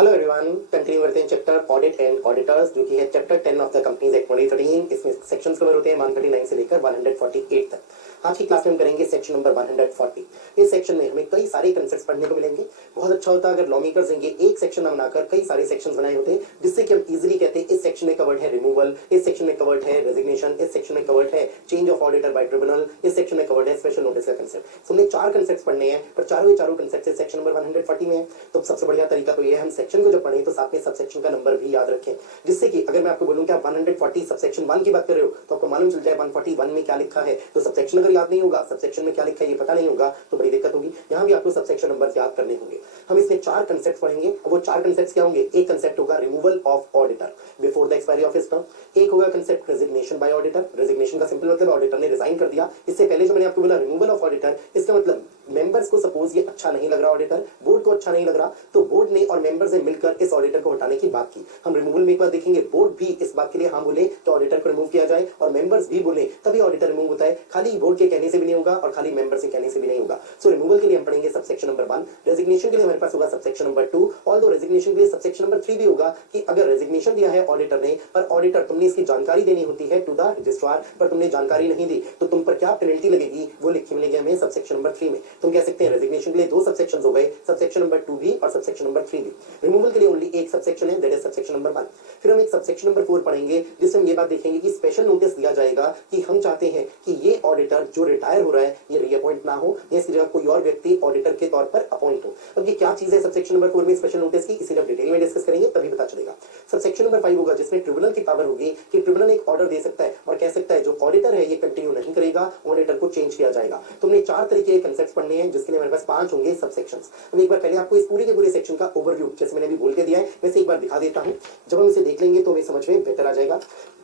Hello everyone, continue करते हैं chapter audit and auditors, जो कि है chapter 10 of the companies act 2013। इसमें सेक्शंस कवर होते हैं 139 से लेकर 148 तक। आज की क्लास में हम करेंगे सेक्शन नंबर 140। इस सेक्शन में हमें कई सारे कंसेप्ट्स पढ़ने को मिलेंगे। बहुत अच्छा होता अगर लॉ मेकर्स इनके एक सेक्शन ना बनाकर कई सारे सेक्शंस बनाए होते, जिससे कि हम इजीली कहते हैं इस सेक्शन में कवर्ड है रिमूवल, इस सेक्शन में कवर्ड है रेजिग्नेशन, इस सेक्शन में कवर्ड है change of auditor bye tribunal, इस सेक्शन में कवर्ड है स्पेशल नोटिस का कंसेप्ट। हमने 4 कंसेप्ट्स पढ़ने हैं, पर चारों कंसेप्ट सेक्शन नंबर 140 में है। तो सबसे बढ़िया तरीका तो ये है हम सेक्शन को जब पढ़ें तो साथ में सब सेक्शन का नंबर भी याद रखें, जिससे कि अगर मैं आपको बोलूं कि आप 140 सबसेक्शन 1 की बात कर रहे हो तो आपको मालूम चल जाए 141 में क्या लिखा है। तो सबसेक्शन अगर याद नहीं होगा, सबसेक्शन में क्या लिखा है ये पता नहीं होगा, तो बड़ी दिक्कत होगी। यहाँ भी आपको सबसेक्शन नंबर याद करने होंगे। हम इसमें 4 कंसेप्ट पढ़ेंगे। वो 4 कंसेप्ट क्या होंगे? एक कंसेप्ट होगा removal of auditor before the expiry of his term. एक होगा concept resignation bye auditor. Resignation का सिंपल मतलब ऑडिटर ने रिजाइन कर दिया। इससे पहले जो मैंने आपको बोला रिमूवल ऑफ ऑडिटर, इसका मतलब मेंबर्स को सपोज ये अच्छा नहीं लग रहा ऑडिटर, बोर्ड को अच्छा नहीं लग रहा, तो बोर्ड ने और मेंबर्स ने मिलकर इस ऑडिटर को हटाने की बात की। हम रिमूवल में एक बार देखेंगे, बोर्ड भी इस बात के लिए हाँ बोले तो ऑडिटर को रिमूव किया जाए, और मेंबर्स भी बोले तभी ऑडिटर रिमूव होता है। खाली बोर्ड के कहने से भी नहीं होगा और खाली मेंबर्स के कहने से भी नहीं होगा। सो रिमूवल के लिए हम पढ़ेंगे सबसेक्शन नंबर 1। रेजिग्नेशन के लिए हमारे पास होगा सबसेक्शन नंबर 2। ऑल्दो रेजिग्नेशन के लिए सबसेक्शन नंबर 3 भी होगा कि अगर रेजिग्नेशन दिया है ऑडिटर ने, पर ऑडिटर तुमने इसकी जानकारी देनी होती है टू द रजिस्ट्रार, पर तुमने जानकारी नहीं दी, तो तुम पर क्या पेनल्टी लगेगी वो लिखी मिलेगी हमें सबसेक्शन नंबर 3 में। तुम कह सकते हैं रेजिग्नेशन के लिए 2 सबसेक्शंस हो गए, सबसेक्शन नंबर 2 भी और सबसेक्शन नंबर 3 भी। रिमूवल के लिए ओनली एक सबसेक्शन है, दैट इज सबसेक्शन नंबर 1। फिर हम एक सबसेक्शन नंबर 4 पढ़ेंगे, जिसमें हम ये बात देखेंगे कि स्पेशल नोटिस दिया जाएगा कि हम चाहते हैं कि ये ऑडिटर जो रिटायर हो रहा है ये रीअपॉइंट ना हो, या इसकी जगह कोई और व्यक्ति ऑडिटर के तौर पर अपॉइंट हो। अब ये क्या चीज है सबसेक्शन नंबर 4 में स्पेशल नोटिस की, इसी डिटेल में डिस्कस करेंगे तभी पता चलेगा। सबसेक्शन नंबर 5 होगा जिसमें ट्रिब्यूनल की पावर होगी कि ट्रिब्यूनल एक ऑर्डर दे सकता है और कह सकता है जो ऑडिटर है ये कंटिन्यू नहीं करेगा, ऑडिटर को चेंज किया जाएगा। तुमने 4 तरीके के कंसेप्ट्स पढ़ने हैं, जिसके लिए हमारे पास 5 होंगे सबसेक्शंस। अब एक बार पहले आपको इस पूरे के पूरे सेक्शन का ओवरव्यू जैसे मैंने अभी बोल के दिया है वैसे एक बार दिखा देता हूं। जब हम इसे देख लेंगे तो हमें समझ में बेहतर आ जाएगा।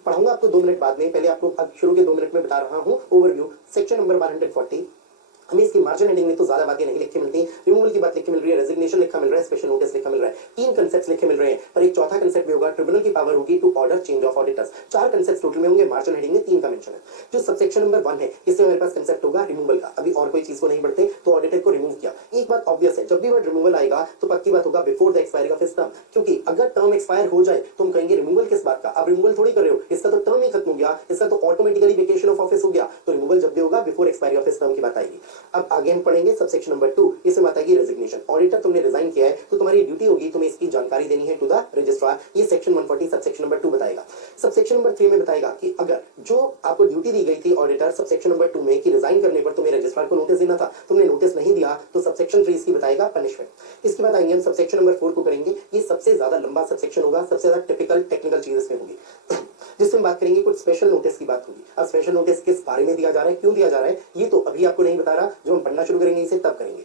पढ़ाऊंगा आपको 2 मिनट बाद में, पहले आपको अब शुरू के 2 मिनट में बता रहा हूं ओवरव्यू। Section number 140। हमें इसकी मार्जिन हेडिंग में तो ज्यादा बातें नहीं लिखी मिलती। रिमूवल की बात लिखी मिल रही है, रेजिग्नेशन लिखा मिल रहा है, स्पेशल नोटिस लिखा मिल रहा है। 3 कंसेप्ट्स लिखे मिल रहे हैं, पर एक चौथा कंसेप्ट भी होगा, ट्रिब्यूनल की पावर होगी to order change of auditors. 4 concepts total में होंगे, मार्जिन हेडिंग में 3 का मेंशन है। जो सबसेक्शन नंबर 1 है इसमें हमारे पास कंसेप्ट होगा रिमूवल का। अभी और कोई चीज को नहीं बढ़ते तो ऑडिटर को रिमूव किया। एक बात ऑब्वियस है, जब भी वर्ड रिमूवल आएगा तो पक्की बात होगा before the expiry of his term, क्योंकि अगर टर्म एक्सपायर हो जाए तो हम कहेंगे रिमूवल किस बात का। आप रिमूवल थोड़ी कर रहे हो, इसका तो टर्म ही खत्म हो गया, इसका तो ऑटोमेटिकली वेकेशन ऑफ ऑफिस हो गया। तो रिमूवल जब भी होगा before expiry of his term की बात आएगी। अब आगे हम सबसेक्शन नंबर 2, इसमें आता है रेजिग्नेशन। ऑडिटर तुमने रिजाइन किया है तो तुम्हारी ड्यूटी होगी तुम्हें इसकी जानकारी देनी है टू द रजिस्ट्रार। ये सेक्शन 140 सबसेक्शन नंबर 2 बताएगा। सबसेक्शन नंबर 3 में बताएगा कि अगर जो आपको ड्यूटी दी गई थी ऑडिटर सबसेक्शन नंबर 2 में कि रिजाइन करने पर तुम्हें रजिस्ट्रार को नोटिस देना था, तुमने नोटिस नहीं दिया, तो सबसेक्शन 3 इसकी बताएगा पनिशमेंट। इसके बाद आएंगे हम सबसेक्शन नंबर 4 को करेंगे। ये सबसे ज्यादा लंबा सबसेक्शन होगा, सबसे ज्यादा टिपिकल टेक्निकल चीज इसमें होगी, जिसमें बात करेंगे कुछ स्पेशल नोटिस की बात होगी। अब स्पेशल नोटिस किस बारे में दिया जा रहा है, क्यों दिया जा रहा है, ये तो अभी आपको नहीं बता रहा, जो हम पढ़ना शुरू करेंगे इसे तब करेंगे।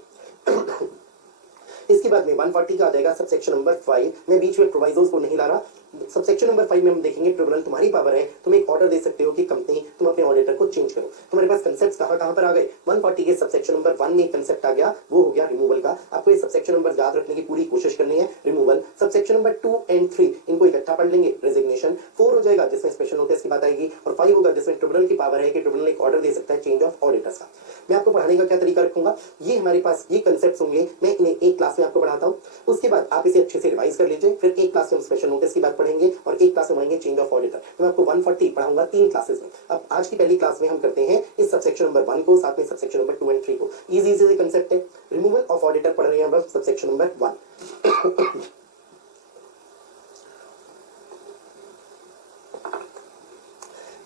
इसके बाद में 140 का आ जाएगा सबसेक्शन नंबर 5। मैं बीच में प्रोवाइजोस को नहीं ला रहा। सबसेक्शन नंबर 5 में हम देखेंगे ट्रिब्यूनल तुम्हारी पावर है, तुम एक ऑर्डर दे सकते हो कि कंपनी तुम अपने ऑडिटर को चेंज करो। तुम्हारे पास कंसेप्ट्स कहां पर आ गए? 140 के सबसेक्शन नंबर 1 में कंसेप्ट आ गया, वो हो गया रिमूवल का। आपको ये सबसेक्शन नंबर याद रखने की पूरी कोशिश करनी है। रिमूवल सबसेक्शन नंबर 2 एंड 3 इनको इकट्ठा पढ़ लेंगे। रेजिग्नेशन 4 हो जाएगा जिसमें स्पेशल नोटिस की बात आएगी, और 5 होगा जिसमें ट्रिब्यूनल की पावर है कि ट्रिब्यूनल एक ऑर्डर दे सकता है चेंज ऑफ ऑडिटर्स का। मैं आपको पढ़ाने का क्या तरीका रखूंगा, ये हमारे पास ये कंसेप्ट्स होंगे, मैं इन्हें एक क्लास में आपको पढ़ाता हूं। उसके बाद आप इसे अच्छे से रिवाइज कर लीजिए। फिर एक क्लास में हम स्पेशल नोटिस की बात पढ़ेंगे और एक क्लास में पढ़ेंगे चेंज ऑफ ऑडिटर। तो मैं आपको 140 पढ़ाऊंगा 3 क्लासेस में। अब आज की पहली क्लास में हम करते हैं इस सबसेक्शन नंबर 1 को, साथ में सबसेक्शन नंबर 2 एंड 3 को। इजी से कंसेप्ट है, रिमूवल ऑफ ऑडिटर पढ़ रहे हैं बस सबसेक्शन नंबर 1।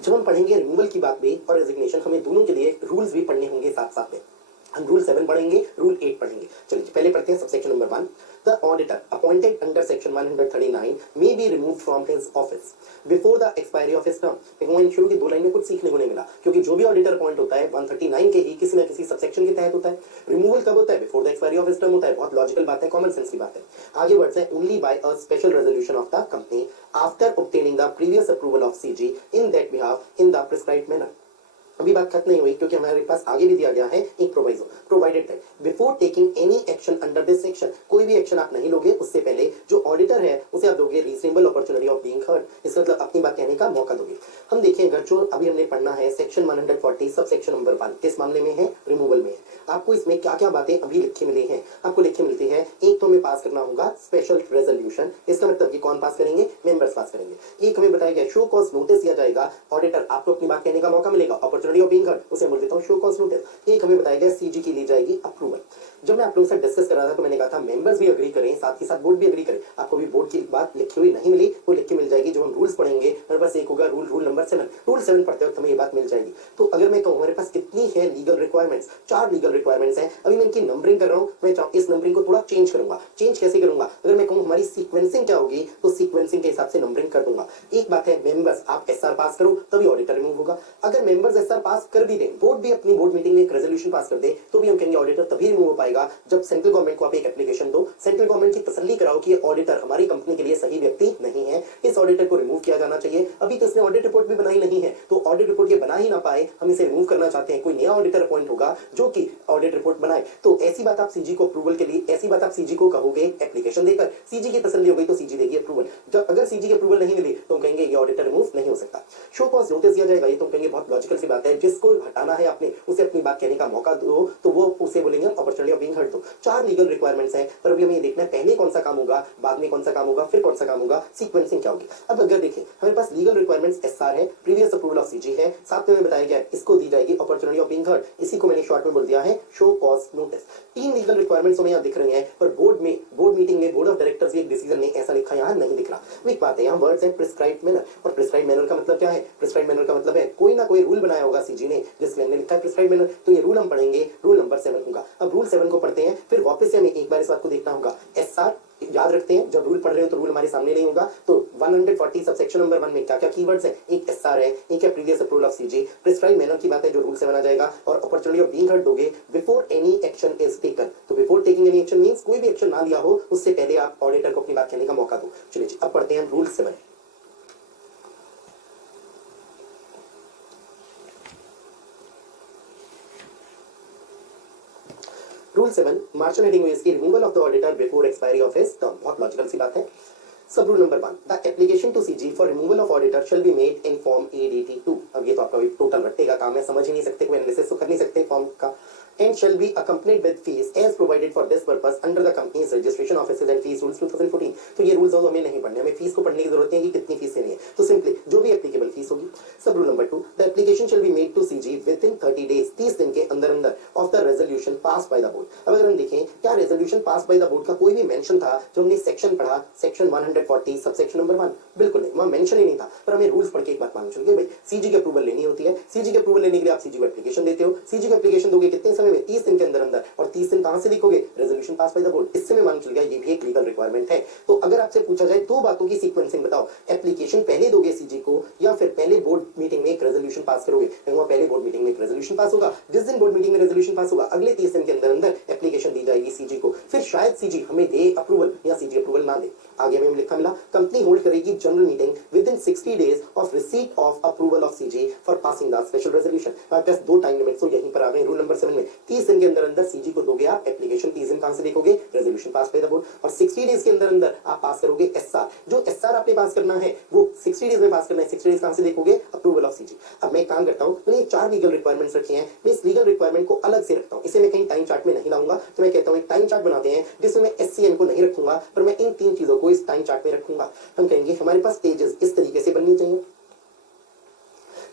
जब हम पढ़ेंगे रिमूवल की बात भी और रेजिग्नेशन, हमें दोनों के लिए रूल्स भी पढ़ने होंगे साथ साथ में। हम रूल 7 पढ़ेंगे, रूल 8 पढ़ेंगे। चलिए पहले पढ़ते हैं subsection number 1। The auditor appointed under section 139 may be removed from his office before the expiry of his term। देखो शुरू की 2 लाइन में कुछ सीखने को नहीं मिला, क्योंकि जो भी ऑडिटर अपॉइंट होता है 139 के ही किसी न किसी सबसेक्शन के तहत होता है। रिमूवल कब होता है? Before the expiry of his term होता है। बहुत लॉजिकल बात है, कॉमन सेंस की बात है। आगे वर्ड्स है only by a special resolution of the company after obtaining the previous approval of CG in that behalf in the prescribed manner. अभी बात खत्म नहीं हुई, क्योंकि हमारे पास आगे भी दिया गया है एक proviso, provided that before taking any action under this section, कोई भी एक्शन आप नहीं लोगे उससे पहले जो ऑडिटर है उसे आप दोगे reasonable opportunity of being heard, इसका मतलब अपनी बात कहने का मौका दोगे। हम देखें अगर जो अभी हमने पढ़ना है सेक्शन 140 सब सेक्शन नंबर 1 किस मामले में है, रिमूवल में है। आपको इसमें क्या क्या बातें अभी लिखी मिली हैं, आपको लिखी मिलती है, एक तो हमें पास करना होगा स्पेशल रेजोल्यूशन, इसका मतलब कि कौन पास करेंगे, मेंबर्स पास करेंगे। एक हमें बताया गया शो कॉज नोटिस दिया जाएगा, ऑडिटर आपको अपनी बात कहने का मौका मिलेगा, अपॉर्चुनिटी ऑफ बीइंग हर्ड, उसे बोल देता हूं शो कॉज नोटिस। एक हमें बताया गया सीजी की ली जाएगी अप्रूवल। जब मैं आप लोगों से डिस्कस कर रहा था तो मैंने कहा था मेंबर्स भी अग्री करें, साथ ही साथ बोर्ड भी अग्री करें। आपको भी बोर्ड की बात लिखी हुई नहीं मिली, वो लिख के मिल जाएगी। जब हम रूल्स पढ़ेंगे हमारे पास एक होगा रूल नंबर 7, रूल 7 पढ़ते वक्त हमें ये बात मिल जाएगी। तो अगर मैं कहूँ हमारे पास कितनी है लीगल रिक्वायरमेंट्स, 4 लीगल रिक्वायरमेंट्स हैं। अभी मैं इनकी नंबरिंग कर रहा हूँ, मैं इस नंबरिंग को थोड़ा चेंज करूंगा। चेंज कैसे करूंगा, अगर मैं कहूँ हमारी सीक्वेंसिंग क्या होगी तो सीक्वेंसिंग के हिसाब से नंबरिंग कर दूंगा। एक बात है मेंबर्स आप एसआर पास करो तभी ऑडिटर रिमूव होगा। अगर मेंबर्स एसआर पास कर भी दें, बोर्ड भी अपनी बोर्ड मीटिंग में एक रेजोल्यूशन पास कर दे, तो भी हम कहेंगे ऑडिटर तभी रिमूव हो पाएगा जब सेंट्रल गवर्नमेंट को आप एक एप्लीकेशन दो, सेंट्रल गवर्नमेंट की तसल्ली कराओ कि ये ऑडिटर हमारी कंपनी के लिए सही व्यक्ति नहीं है, इस ऑडिटर को रिमूव किया जाना चाहिए। अभी तो इसने ऑडिट रिपोर्ट भी बनाई नहीं है, तो ऑडिट रिपोर्ट ये बना ही ना पाए, हम इसे रिमूव करना चाहते हैं, कोई नया ऑडिटर अपॉइंट होगा जो कि ऑडिट रिपोर्ट बनाए। तो ऐसी बात आप सीजी को अप्रूवल के लिए, ऐसी बात आप सीजी को कहोगे एप्लीकेशन देकर, सीजी की तसल्ली हो गई तो सीजी देगी अप्रूवल। जब अगर सीजी की अप्रूवल नहीं मिली तो कहेंगे ये ऑडिटर रिमूव नहीं हो सकता। शो कॉज नोटिस दिया जाएगा, ये तो कहेंगे बहुत लॉजिकल सी बात है, जिसको हटाना है आपने उसे अपनी बात कहने का मौका दो, तो वो उसे बोलेंगे अपॉर्चुनिटी ऑफ बीइंग हर्ड दो। 4 लीगल रिक्वायरमेंट्स है, पर अभी हमें ये देखना है पहले कौन सा काम होगा, बाद में कौन सा काम होगा, फिर कौन सा काम होगा, सीक्वेंसिंग क्या होगी। अब अगर देखें हमारे पास लीगल रिक्वायरमेंट्स एसआर है, प्रीवियस अप्रूवल ऑफ सीजी है, साथ में बताया गया इसको दी जाएगी अपॉर्चुनिटी ऑफ बीइंग हर्ड, इसी को मैंने शॉर्ट में बोल दिया है show cause notice. 3 legal requirements हमें यहाँ दिख रही हैं, पर बोर्ड मीटिंग में बोर्ड ऑफ डायरेक्टर्स भी एक डिसीजन ने ऐसा लिखा यहाँ नहीं दिख रहा। एक बात है यहाँ वर्ड्स है प्रिस्क्राइब्ड मैनर, और प्रिस्क्राइब्ड मैनर का मतलब क्या है, प्रिस्क्राइब्ड मैनर का मतलब है कोई ना कोई रूल बनाया होगा सीजी ने जिसमें हमने लिखा है प्रिस्क्राइब्ड मैनर, तो ये रूल हम पढ़ेंगे, रूल नंबर 7 होगा। अब रूल 7 को पढ़ते हैं, फिर वापस से हमें एक बार इस बात को देखना होगा। एसआर याद रखते हैं, जब रूल पढ़ रहे हो तो रूल हमारे सामने नहीं होगा, तो 140 सबसेक्शन नंबर 1 में क्या क्या कीवर्ड्स है, एक एसआर है, एक है previous approval of CG, prescribed manner की बात है जो रूल 7 आ जाएगा, और अपॉर्चुनिटी ऑफ बीइंग हर्ड दोगे before any action is taken. तो before taking any action means कोई भी एक्शन ना लिया हो उससे पहले आप ऑडिटर को अपनी बात कहने का मौका दो। चलिए अब पढ़ते हैं रूल 7। रूल 7 मार्शल हेडिंग में इसकी removal of the auditor before expiry of his term, बहुत लॉजिकल सी बात है। Sub rule number 1, the application to CG for removal of auditor shall be made in form ADT2। अब ये तो आपका टोटल रट्टे का काम है, समझ ही नहीं सकते, कोई एनालिसिस तो कर नहीं सकते फॉर्म का। And shall be accompanied with fees as provided for this purpose under the company's registration offices and fees rules 2014। तो ये रूल्स हमें नहीं पढ़ने, हमें फीस को पढ़ने की जरूरत नहीं है कि कितनी फीस देनी है, तो सिंपली जो भी एप्लीकेबल फीस होगी। Sub rule number 2, the application shall be made to CG within 30 days, 30 दिन के अंदर अंदर of the resolution pass by the board. अब अगर हम देखें क्या resolution pass by the board का कोई भी मेंशन था जो हमने सेक्शन पढ़ा, सेक्शन 140 सबसेक्शन नंबर 1, बिल्कुल नहीं, वहां मेंशन ही नहीं था। पर हमें रूल्स पढ़ के एक बात मालूम चल गई भाई सीजी की अप्रूवल लेनी होती है, सीजी की अप्रूवल लेने के लिए आप सीजी को एप्लीकेशन देते हो, सीजी को एप्लीकेशन दोगे कितने समय में, 30 दिन के अंदर, और 30 दिन कहां से लिखोगे, resolution pass by the board. इससे मैं मान चल गया ये भी एक लीगल रिक्वायरमेंट है। तो अगर आपसे पूछा जाए दो बातों की सीक्वेंसिंग बताओ, एप्लीकेशन पहले दोगे सीजी को या फिर पहले बोर्ड मीटिंग में एक रेजोल्यूशन पास करोगे, पहले बोर्ड मीटिंग में एक रेजोल्यूशन पास होगा, जिस दिन बोर्ड मीटिंग में रेजोल्यूशन पास होगा अगले 30 दिन के अंदर अंदर एप्लीकेशन दी जाएगी सीजी को, फिर शायद सीजी हमें दे अप्रूवल या सीजी अप्रूवल ना दे। आगे में लिखा मिला कंपनी होल्ड करेगी general meeting with in 60 days of receipt of approval of CG for passing the special resolution. बस 2 टाइम लिमिट्स तो यहीं पर आ गए रूल नंबर 7 में। 30 दिन के अंदर अंदर सीजी को दोगे आप एप्लीकेशन, 30 दिन कहां से देखोगे, resolution pass by the board, और 60 डेज के अंदर अंदर आप पास करोगे एसआर। जो एसआर आपने पास करना है वो 60 डेज में पास करना है, 60 डेज कहां से देखोगे, अप्रूवल ऑफ सीजी। अब मैं काम करता हूं, मैंने 4 लीगल रिक्वायरमेंट्स रखी हैं, मैं इस लीगल रिक्वायरमेंट को अलग से रखता हूं, इसे मैं कहीं टाइम चार्ट में नहीं लाऊंगा, तो मैं कहता हूं एक टाइम चार्ट बनाते हैं जिसमें मैं एससीएन को नहीं रखूंगा, पर मैं इन 3 चीजों को इस टाइम चार्ट में रखूंगा। हम कहेंगे हमारे पास स्टेजेस इस तरीके से बननी चाहिए।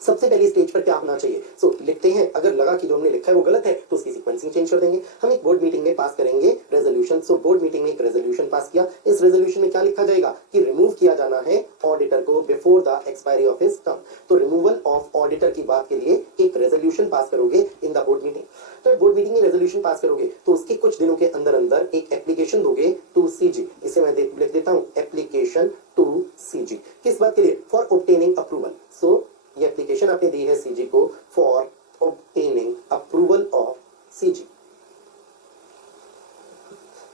सबसे पहली स्टेज पर क्या होना चाहिए, लिखते हैं, अगर लगा कि जो हमने लिखा है वो गलत है तो उसकी सीक्वेंसिंग चेंज कर देंगे। हम एक बोर्ड मीटिंग में पास करेंगे रेजोल्यूशन, बोर्ड मीटिंग में एक रेजोल्यूशन पास किया, इस रेजोल्यूशन में क्या लिखा जाएगा कि रिमूव किया जाना है ऑडिटर को before the expiry of his term. तो रिमूवल ऑफ ऑडिटर की बात के लिए एक रेजोल्यूशन पास करोगे इन द बोर्ड मीटिंग। तो बोर्ड मीटिंग में रेजोल्यूशन पास करोगे तो उसके कुछ दिनों के अंदर अंदर एक एप्लीकेशन दोगे टू सीजी, इसे मैं लिख देता हूं एप्लीकेशन टू सीजी, किस बात के लिए, फॉर ऑब्टेनिंग अप्रूवल। सो ये एप्लीकेशन आपने दी है सीजी को for obtaining approval of CG.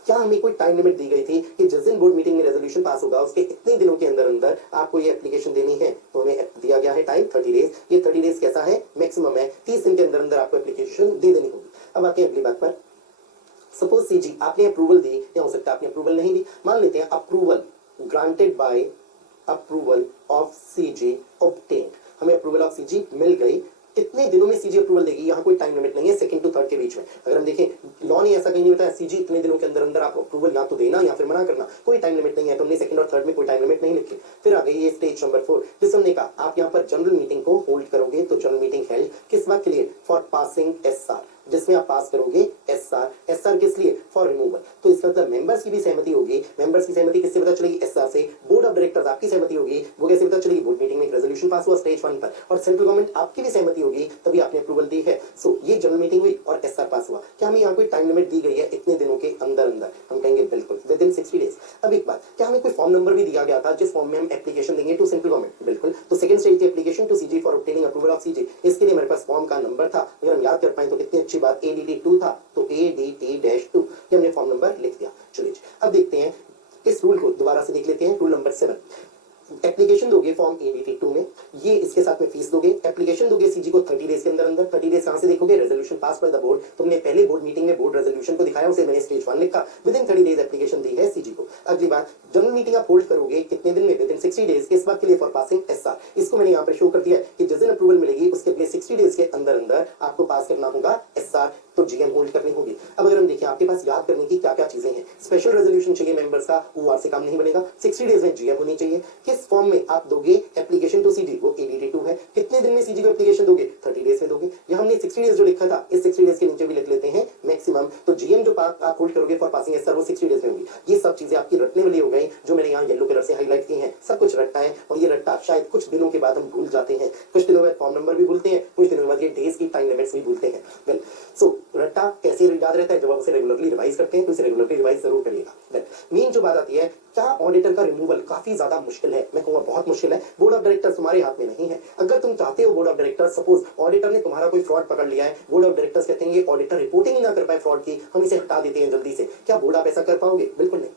क्या हमें कोई टाइम लिमिट दी गई थी कि जिस दिन बोर्ड मीटिंग में रेजोल्यूशन पास होगा उसके इतने दिनों के अंदर अंदर आपको ये एप्लीकेशन देनी है? तो हमें दिया गया है टाइम 30 डेज। ये 30 डेज कैसा है? मैक्सिमम है, 30 दिन के अंदर अंदर आपको एप्लीकेशन दे देनी होगी। अब आते हैं अगली बात पर। सपोज सीजी आपने अप्रूवल दी, या हो सकता है आपने अप्रूवल नहीं दी, मान लेते हैं approval granted by approval of CG obtained, हमें अप्रूवल ऑफ सीजी मिल गई। कितने दिनों में सीजी अप्रूवल देगी? यहाँ कोई टाइम लिमिट नहीं है, सेकंड टू थर्ड के बीच में। अगर हम देखें लॉ ने ऐसा कहीं नहीं बताया सीजी इतने दिनों के अंदर अंदर आप अप्रूवल या तो देना या फिर मना करना, कोई टाइम लिमिट नहीं है, तो हमने सेकंड और थर्ड में कोई टाइम लिमिट नहीं लिखी। फिर आ गई ये स्टेज नंबर 4, जिस हमने कहा आप यहाँ पर जनरल मीटिंग को होल्ड करोगे। तो जनरल मीटिंग हेल्ड किस बात के लिए? फॉर पासिंग एसआर, जिसमें आप पास करोगे एसआर। एसआर किस लिए? For removal. तो इसका मतलब मेंबर्स की भी सहमति होगी। मेंबर्स की सहमति किससे पता चलेगी? एसआर से। बोर्ड ऑफ डायरेक्टर्स आपकी सहमति होगी, वो कैसे पता चलेगी? बोर्ड मीटिंग में एक रेजोल्यूशन पास हुआ स्टेज 1 पर, और सेंट्रल गवर्नमेंट आपकी भी सहमति होगी, तभी आपने अप्रूवल दी है। सो ये जनरल मीटिंग हुई और एसआर पास हुआ। क्या हमें यहाँ कोई टाइम लिमिट दी गई है इतने दिनों के अंदर अंदर? हम कहेंगे बिल्कुल, विद इन 60 डेज। अब एक बात, क्या हमें कोई फॉर्म नंबर भी दिया गया था जिस फॉर्म में हम एप्लीकेशन देंगे टू सेंट्रल गवर्नमेंट? बिल्कुल। तो सेकंड स्टेज की application to CG for obtaining approval of CG, इसके लिए हमारे पास फॉर्म का नंबर था। अगर हम याद कर पाए तो कितनी अच्छी बात, ADT2 था, तो ADT-2 ये हमने फॉर्म नंबर लिख दिया। चलिए अब देखते हैं इस रूल को, दोबारा से देख लेते हैं। रूल नंबर 7, एप्लीकेशन दोगे फॉर्म ADT2 में, ये इसके साथ में फीस दोगे। एप्लीकेशन दोगे सीजी को 30 डेज के अंदर अंदर। 30 डेज कहां से देखोगे? Resolution pass by the board. तुमने पहले बोर्ड मीटिंग में बोर्ड रेजोल्यूशन को दिखाया, उसे मैंने स्टेज 1 लिखा। विद इन 30 डेज एप्लीकेशन दी है सीजी को। अगली बात, जनरल मीटिंग आप होल्ड करोगे कितने दिन में? With in 60 days. किस बात के लिए? For passing SR. इसको मैंने यहाँ पर शो कर दिया कि जिस दिन अप्रूवल मिलेगी उसके अगले 60 डेज के अंदर अंदर आपको पास करना होगा एसआर, तो जीएम होल्ड करनी होगी। अब अगर हम देखें आपके पास याद करने की क्या क्या चीजें हैं। स्पेशल रेजोल्यूशन चाहिए मेंबर्स का, ओआर से काम नहीं बनेगा। 60 डेज में जीएम होनी चाहिए। किस फॉर्म में आप दोगे एप्लीकेशन टू सीजी? वो ADT2 है। कितने दिन में सीजी को एप्लीकेशन दोगे? 30 डेज में दोगे। यहाँ हमने 60 डेज जो लिखा था, इस 60 डेज के नीचे भी लिख लेते हैं मैक्सिमम। तो जीएम जो आप होल्ड करोगे फॉर पासिंग एसआर वो 60 डेज में होगी। ये सब चीजें आपकी रटने वाली हो गई, जो मैंने यहाँ येलो कलर से हाईलाइट की हैं। सब कुछ रट्टा है, और ये रट्टा शायद कुछ दिनों के बाद हम भूल जाते हैं। कुछ दिनों बाद फॉर्म नंबर भी भूलते हैं, कुछ दिनों बाद ये डेज की टाइम लिमिट्स भी भूलते हैं। वेल, सो रट्टा कैसे याद रहता है? जब आप उसे रेगुलरली रिवाइज करते हैं, तो इसे रेगुलरली रिवाइज जरूर करिएगा। मेन जो बात आती है, क्या ऑडिटर का रिमूवल काफी ज्यादा मुश्किल है? मैं कहूंगा बहुत मुश्किल है। बोर्ड ऑफ डायरेक्टर्स तुम्हारे हाथ में नहीं है। अगर तुम चाहते हो board of directors, suppose auditor ने तुम्हारा कोई फ्रॉड पकड़ लिया है, बोर्ड ऑफ डायरेक्टर्स कहते हैं ऑडिटर रिपोर्टिंग ही ना कर पाए फ्रॉड की, हम इसे हटा देते हैं जल्दी से, क्या बोर्ड आप ऐसा कर पाओगे? बिल्कुल नहीं।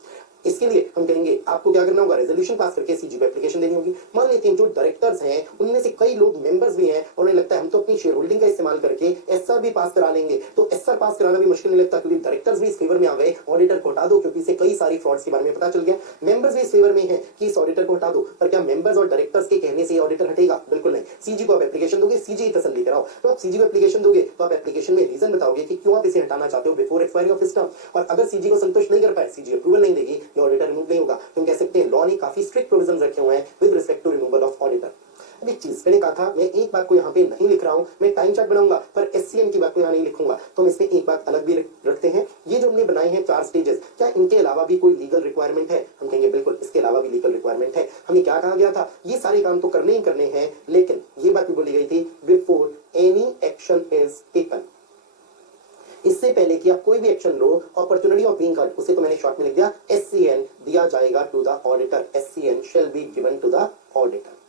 इसके लिए हम कहेंगे आपको क्या करना होगा? रेजोल्यूशन पास करके सीजी को एप्लीकेशन देनी होगी। मान लेते हैं जो डायरेक्टर्स हैं उनमें से कई लोग मेंबर्स भी हैं, उन्हें लगता है हम तो अपनी शेयर होल्डिंग का इस्तेमाल करके एसआर भी पास करा लेंगे। तो एसआर पास कराना भी मुश्किल नहीं लगता, क्योंकि डायरेक्टर्स भी इस फेवर में आ गए, ऑडिटर को हटा दो, क्योंकि इसे कई सारी फ्रॉड्स के बारे में पता चल गया। मेंबर्स भी इस फेवर में है कि इस ऑडिटर को हटा दो। पर क्या मेंबर्स और डायरेक्टर्स के कहने से ऑडिटर हटेगा? बिल्कुल नहीं। सीजी को आप एप्लीकेशन दोगे, सीजी की तसल्ली कराओ। तो आप सीजी को एप्लीकेशन दोगे तो आप एप्लीकेशन में रीजन बताओगे कि क्यों आप इसे हटाना चाहते हो before expiry of his term. और अगर सीजी को संतुष्ट नहीं कर पाए, सीजी अप्रूवल नहीं देगी, ये ऑडिटर रिमूव नहीं होगा। तुम कह सकते हैं लॉ ने काफी स्ट्रिक्ट प्रोविजंस रखे हुए हैं with respect to removal of auditor. अब एक चीज मैंने कहा था, मैं एक बात को यहाँ पे नहीं लिख रहा हूँ, मैं टाइम चार्ट बनाऊंगा पर एससीएम की बात को यहाँ नहीं लिखूंगा। तो हम इसमें एक बात अलग भी रखते हैं। ये जो हमने बनाए हैं 4 स्टेजेस, क्या इनके अलावा भी कोई लीगल रिक्वायरमेंट है? हम कहेंगे बिल्कुल, इसके अलावा भी लीगल रिक्वायरमेंट है। हमें क्या कहा गया था? ये सारे काम तो करने ही करने हैं, लेकिन ये बात भी बोली गई थी, before any action is taken, इससे पहले कि आप कोई भी action low, opportunity of being heard, उसे तो मैंने शॉर्ट में लिख दिया SCN दिया जाएगा to the auditor. SCN shall be given to the auditor.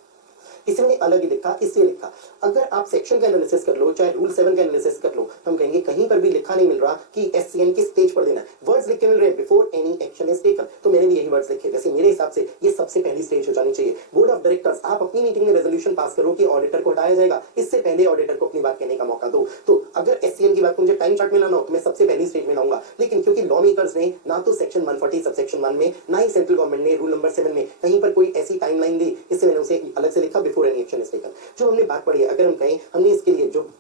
इसे मैंने अलग ही लिखा, इसलिए लिखा। अगर आप सेक्शन का एनालिसिस कर लो, चाहे रूल 7 का एनालिसिस कर लो, हम कहेंगे कहीं पर भी लिखा नहीं मिल रहा कि SCN किस स्टेज पर देना है। वर्ड्स लिख के मिल रहे हैं before any action is taken, तो मैंने भी यही वर्ड्स लिखे। वैसे मेरे हिसाब से ये सबसे पहली स्टेज हो जानी चाहिए। बोर्ड ऑफ डायरेक्टर्स, आप अपनी मीटिंग में रेजोल्यूशन पास करो कि ऑडिटर को हटाया जाएगा, इससे पहले ऑडिटर को अपनी बात कहने का मौका दो। तो अगर SCN की बात मुझे टाइम चार्ट में लाना हो तो मैं सबसे पहली स्टेज में लाऊंगा। लेकिन क्योंकि लॉ मेकर्स ने ना तो सेक्शन 140 सबसेक्शन 1 में, ना ही सेंट्रल गवर्नमेंट ने रूल नंबर 7 में कहीं पर कोई ऐसी टाइमलाइन दी, इससे मैंने उसे अलग से लिखा before any action is taken. जो हमने बात पढ़ी है, अगर हम कहें हमने इसके लिए जो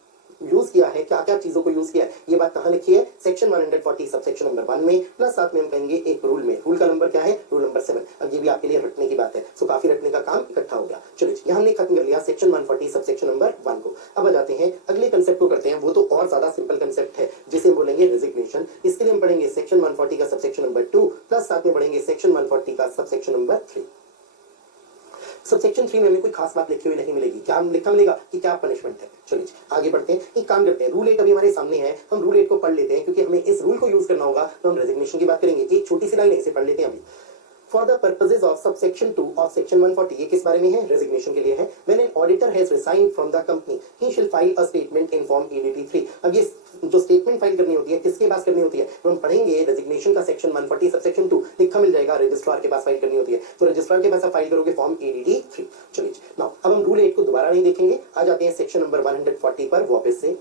यूज किया है, क्या क्या चीजों को यूज किया है, ये बात कहां लिखी है? सेक्शन 140 सबसेक्शन नंबर 1 में, प्लस साथ में हम कहेंगे एक रूल में। रूल का नंबर क्या है? Rule number 7। अब ये भी आपके लिए रटने की बात है, सो काफी रटने का काम इकट्ठा हो गया। चलिए यहां हमने खत्म कर लिया सेक्शन 140 सबसेक्शन नंबर 1 को। अब आ जाते हैं अगले कंसेप्ट को करते हैं, वो तो और ज्यादा सिंपल कंसेप्ट है, जिसे हम बोलेंगे रेजिग्नेशन। इसके लिए हम पढ़ेंगे सेक्शन 140 का सबसेक्शन नंबर 2, प्लस साथ में पढ़ेंगे सेक्शन 140 का सबसेक्शन नंबर 3। सबसेक्शन 3 में हमें कोई खास बात लिखी हुई नहीं मिलेगी। क्या लिखा मिलेगा कि क्या पनिशमेंट है। चलिए आगे बढ़ते हैं, एक काम करते हैं, रूल 8 अभी हमारे सामने है, हम रूल 8 को पढ़ लेते हैं, क्योंकि हमें इस रूल को यूज करना होगा तो हम रेजिग्नेशन की बात करेंगे। एक छोटी सी लाइन है, इसे पढ़ लेते हैं अभी। For the purposes of subsection 2 of section 140, ये किस बारे में है? रेजिग्नेशन के लिए है। When an auditor has resigned from the company he shall file a statement in form ADT 3। अब ये जो स्टेटमेंट फाइल करनी होती है किसके पास करनी होती है? तो हम पढ़ेंगे रेजिग्नेशन का सेक्शन 140 सबसेक्शन 2 लिखा मिल जाएगा, रजिस्ट्रार के पास फाइल करनी होती है, तो रजिस्ट्रार के पास आप फाइल करोगे फॉर्म एडीटी 3। चलिए नाउ अब हम रूल 8 को दोबारा नहीं देखेंगे, आ जाते हैं सेक्शन नंबर 140 पर वापस से।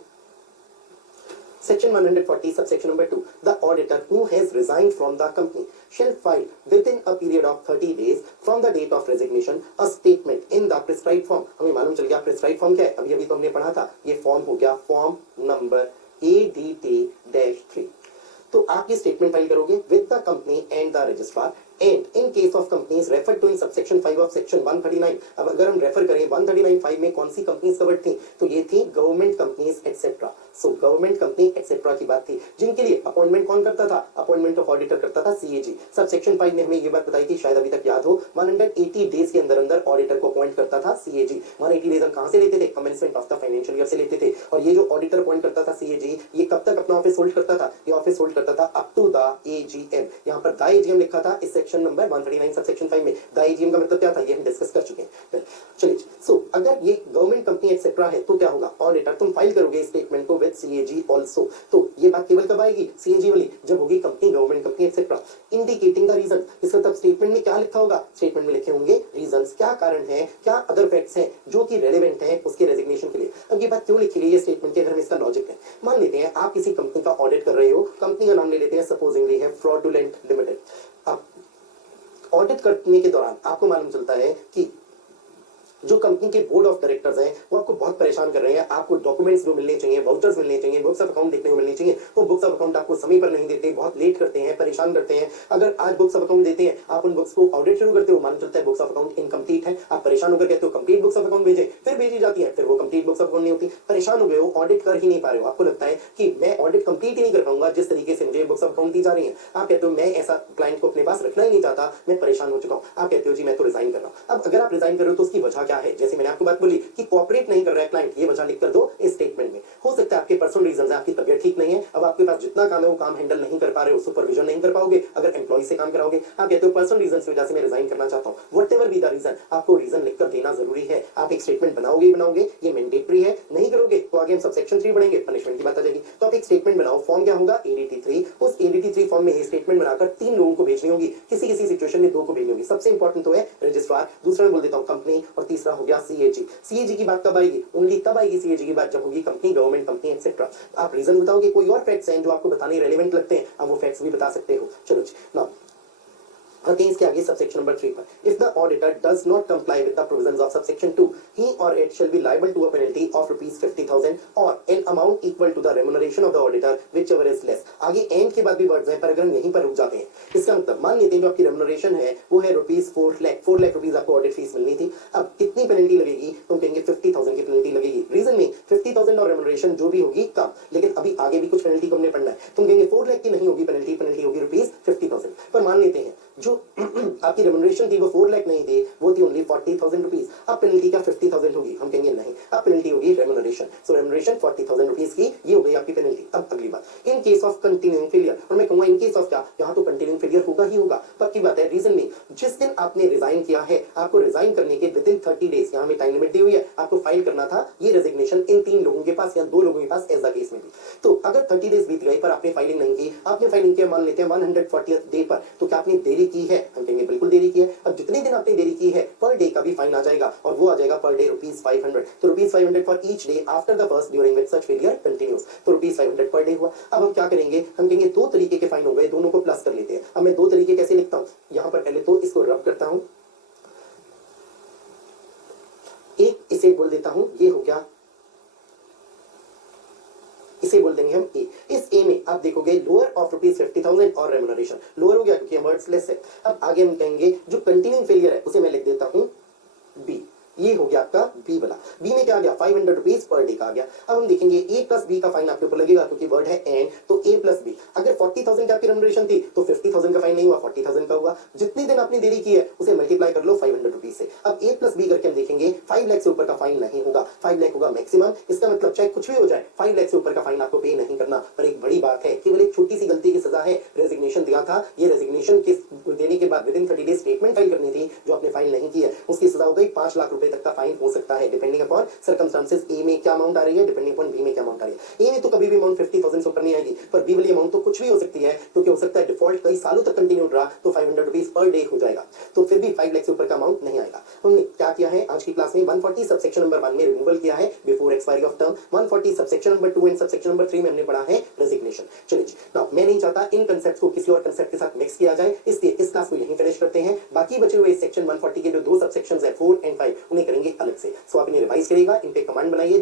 Section 140 subsection number 2, the auditor who has resigned from the company shall file within a period of 30 days from the date of resignation a statement in the prescribed form। हमें मालूम चल गया prescribed form क्या है, अभी अभी तो हमने पढ़ा था, ये फॉर्म हो गया फॉर्म नंबर ADT-3। तो आप ये स्टेटमेंट फाइल करोगे with the company and the registrar and in case of companies refer to in subsection 5 of section 139। अब अगर हम रेफर करें 139(5) में कौन सी कंपनीज कवर्ड थी, तो ये थी government companies etcetera. So government company etcetera की बात थी, जिनके लिए अपॉइंटमेंट कौन करता था? अपॉइंटमेंट ऑफ ऑडिटर करता था सीएजी। सब सेक्शन 5 ने हमें ये बात बताई थी, शायद अभी तक याद हो, 180 डेज के अंदर अंदर ऑडिटर को अपॉइंट करता था सीएजी। 180 डेज हम कहां से लेते थे? Commencement of the financial year से लेते थे। और ये जो ऑडिटर अपॉइंट करता था सीएजी, ये कब तक अपना ऑफिस होल्ड करता था? ये ऑफिस होल्ड करता था अप टू द एजीएम। यहाँ पर द एजीएम लिखा था इस सेक्शन नंबर 139 सब सेक्शन 5 में। द एजीएम का मतलब क्या था, ये हम डिस्कस कर चुके हैं। चलिए, सो अगर ये गवर्नमेंट कंपनी एक्सेट्रा है तो क्या होगा? ऑडिटर तुम फाइल करोगे स्टेटमेंट को विद सीएजी ऑल्सो। तो ये बात केवल कब आएगी? सीएजी वाली, जब होगी company government company etcetera. Indicating the reason, इसका मतलब स्टेटमेंट में क्या लिखा होगा? स्टेटमेंट में लिखे होंगे रीजंस, क्या कारण है, क्या अदर फैक्ट्स हैं जो कि रेलेवेंट हैं उसके रेजिग्नेशन के लिए। अब ये बात क्यों लिखी गई है स्टेटमेंट के? अगर हम इसका लॉजिक है, मान लेते हैं आप किसी कंपनी का ऑडिट कर रहे हो, कंपनी का नाम ले लेते हैं, सपोजिंगली है फ्रॉडुलेंट लिमिटेड। अब ऑडिट करने के दौरान आपको मालूम चलता है कि जो कंपनी के बोर्ड ऑफ डायरेक्टर्स हैं वो आपको बहुत परेशान कर रहे हैं, आपको डॉक्यूमेंट्स जो मिलने चाहिए, वाउचर्स मिलने चाहिए, बुक्स ऑफ अकाउंट देखने को मिलनी चाहिए, वो बुक्स ऑफ अकाउंट आपको समय पर नहीं देते, बहुत लेट करते हैं, परेशान करते हैं। अगर आज बुक्स ऑफ अकाउंट देते हैं, आप उन बुक्स को ऑडिट शुरू करते हो, मालूम चलता है बुक्स ऑफ अकाउंट इनकम्प्लीट है, आप परेशान होकर कहते हो कंप्लीट बुक्स ऑफ अकाउंट भेजें, फिर भेजी जाती है, फिर वो कंप्लीट बुक्स ऑफ अकाउंट नहीं होती, परेशान हो गए हो, ऑडिट कर ही नहीं पा रहे हो, आपको लगता है कि मैं ऑडिट कंप्लीट ही नहीं कर पाऊंगा जिस तरीके से मुझे बुक्स ऑफ अकाउंट दी जा रही है। आप कहते हो मैं ऐसा क्लाइंट को अपने पास रखना ही नहीं चाहता, मैं परेशान हो चुका हूं। आप कहते हो जी मैं तो रिजाइन कर रहा हूं। अब अगर आप रिजाइन कर रहे हो तो उसकी वजह क्या है? जैसे मैंने आपको बात बोली कि कोऑपरेट नहीं कर रहा है क्लाइंट, ये वजह लिख कर दो इस स्टेटमेंट में। हो सकता है आपके पर्सनल रीजन है, आपकी तबियत ठीक नहीं है, अब आपके पास जितना काम है वो काम हैंडल नहीं कर पा रहे हो, सुपरविजन नहीं कर पाओगे, अगर एम्प्लॉय से काम कराओगे, आप कहते हो पर्सनल रीजन की वजह से मैं रिजाइन करना चाहता हूं। व्हाटएवर बी द रीजन, आपको रीजन लिखकर देना जरूरी है। आप एक स्टेटमेंट बनाओगे ही बनाओगे, ये मैंडेटरी है, नहीं करोगे तो आगे हम सबसेक्शन 3 पढ़ेंगे, पनिशमेंट की बात आ जाएगी। तो आप एक स्टेटमेंट बनाओ, फॉर्म क्या होगा? एडीटी 3। उस एडीटी 3 फॉर्म में ये स्टेटमेंट बनाकर 3 लोगों को भेजनी होगी, किसी किसी सिचुएशन में 2 को भेजनी होगी। सबसे इंपॉर्टेंट तो है रजिस्ट्रार, दूसरा मैं बोल देता हूं कंपनी, और तीसरा हो गया सीएजी। सीएजी की बात कब आएगी? ओनली तब आएगी सीएजी की बात जब होगी कंपनी गवर्नमेंट कंपनी एक्सेट्रा। आप रीजन बताओगे, कोई और फैक्ट्स हैं जो आपको बताने रेलेवेंट लगते हैं, आप वो फैक्ट्स भी बता सकते हो। चलो नाउ against के आगे subsection number 3 पर, if the auditor does not comply with the provisions of subsection 2, he or it shall be liable to a penalty of rupees 50,000 or an amount equal to the remuneration of the auditor whichever is less। आगे and के बाद भी words हैं, पर अगर हम यहीं पर रुक जाते हैं, इसका मतलब मान लेते हैं जो आपकी रेमुनरेशन है वो है रुपीज 4 लाख रुपीज आपको ऑडिट फीस मिलनी थी। अब कितनी पेनल्टी लगेगी? तुम कहेंगे 50,000 की पेनल्टी लगेगी। रीजन में 50,000 और रेमुनरेशन जो भी होगी कम, लेकिन अभी आगे भी कुछ पेनल्टी को हमने पढ़ना है। तुम कहेंगे 4 लाख की नहीं होगी पेनल्टी, पेनल्टी होगी रुपीज 50,000। पर मान लेते हैं जो आपकी रेमुनरेशन थी वो 4 लाख नहीं थी, वो थी ओनली 40,000 रुपीज। अब पेनल्टी क्या 50,000 होगी? हम कहेंगे नहीं, अब पेनल्टी होगी रेमुनरेशन। सो रेमुनरेशन 40,000 रुपीज की, ये हो गई आपकी पेनल्टी। अब अगली बात, इन केस ऑफ कंटिन्यूइंग फेलियर, और मैं कहूंगा इन केस ऑफ क्या, यहाँ तो कंटिन्यूइंग फेलियर होगा ही होगा, पक्की बात है। रीजन में जिस दिन आपने रिजाइन किया है, आपको रिजाइन करने के विद इन 30 डेज, यहाँ में टाइम लिमिट दी हुई है, आपको फाइल करना था ये रेजिग्नेशन इन 3 लोगों के पास या 2 लोगों के पास, एज द केस में भी। तो अगर 30 डेज बीत गए पर आपने फाइलिंग नहीं की, आपने फाइलिंग किया मान लेते हैं 140th डे पर, तो क्या आपने देरी की है? हम कहेंगे बिल्कुल देरी की है। अब जितने दिन आपने देरी की है पर डे का भी फाइन आ जाएगा, और वो आ जाएगा पर डे रुपीज 500। तो rupees 500 for each day after the first during which such failure continues, तो रुपीज 500 पर डे हुआ। अब हम क्या करेंगे? हम कहेंगे 2 तरीके के फाइन हो गए, दोनों को प्लस कर लेते हैं। अब मैं 2 तरीके कैसे लिखता हूं, यहां पर पहले तो इसको रब करता हूं, एक इसे बोल देता हूं, ये हो गया, इसे बोल देंगे हम ए। इस ए में आप देखोगे लोअर ऑफ रुपीज 50,000 और रेमुनरेशन लोअर हो गया क्योंकि वर्ड्स लेस है। अब आगे हम कहेंगे जो कंटिन्यूइंग फेलियर है उसे मैं लिख देता हूं बी। ये हो गया आपका बी वाला। बी में क्या आ गया 500 रुपीज पर डे का आ गया। अब हम देखेंगे ए प्लस बी का फाइन आपके ऊपर लगेगा क्योंकि वर्ड है एंड, तो ए प्लस बी। अगर 40,000 की आपकी रेम्युनरेशन थी तो 50,000 का फाइन नहीं हुआ, 40,000 का हुआ। जितने दिन आपने देरी की है उसे मल्टीप्लाई कर लो 500 रुपीज से। अब ए प्लस बी करके हम देखेंगे 5 लाख से ऊपर का फाइन नहीं होगा, 5 लाख होगा मैक्सिमम। इसका मतलब चाहे कुछ भी हो जाए 5 लाख से ऊपर का फाइन आपको पे नहीं करना। पर एक बड़ी बात है, केवल एक छोटी सी गलती की सजा है, रेजिग्नेशन दिया था, ये रेजिग्नेशन के देने के बाद विदिन 30 डेज स्टेटमेंट फाइल करनी थी जो आपने फाइल नहीं की है, उसकी सजा हो गई 5 लाख रुपए तक का फाइन हो सकता है डिपेंडिंग अपॉन सर्कमस्टांसेस। ए में क्या अमाउंट आ रही है डिपेंडिंग अपॉन बी में क्या अमाउंट आ रही है। ए में तो कभी भी अमाउंट 50,000 से ऊपर नहीं आएगी, पर बी वाली अमाउंट तो कुछ भी हो सकती है क्योंकि हो सकता है डिफॉल्ट कई सालों तक कंटिन्यू रहा तो 500 रुपीज पर डे हो जाएगा, तो फिर भी 5 लाख से ऊपर का अमाउंट नहीं आएगा। हमने क्या किया है आज की क्लास में 140 सबसेक्शन नंबर 1 में रिमूवल किया है before expiry of term, 140 subsection number 2 and subsection number 3 में हमने पढ़ा है रेजिग्नेशन। चलिए जी, नाउ मैं नहीं चाहता इन कांसेप्ट्स को किसी और कांसेप्ट के साथ मिक्स किया जाए, इसलिए इस क्लास को यहीं फिनिश करते हैं। बाकी बचे हुए सेक्शन 140 के जो दो सबसेक्शंस है 4 एंड 5 उन्हें करेंगे अलग से। सो आप इन्हें रिवाइज करिएगा, इन पे कमांड बनाइए।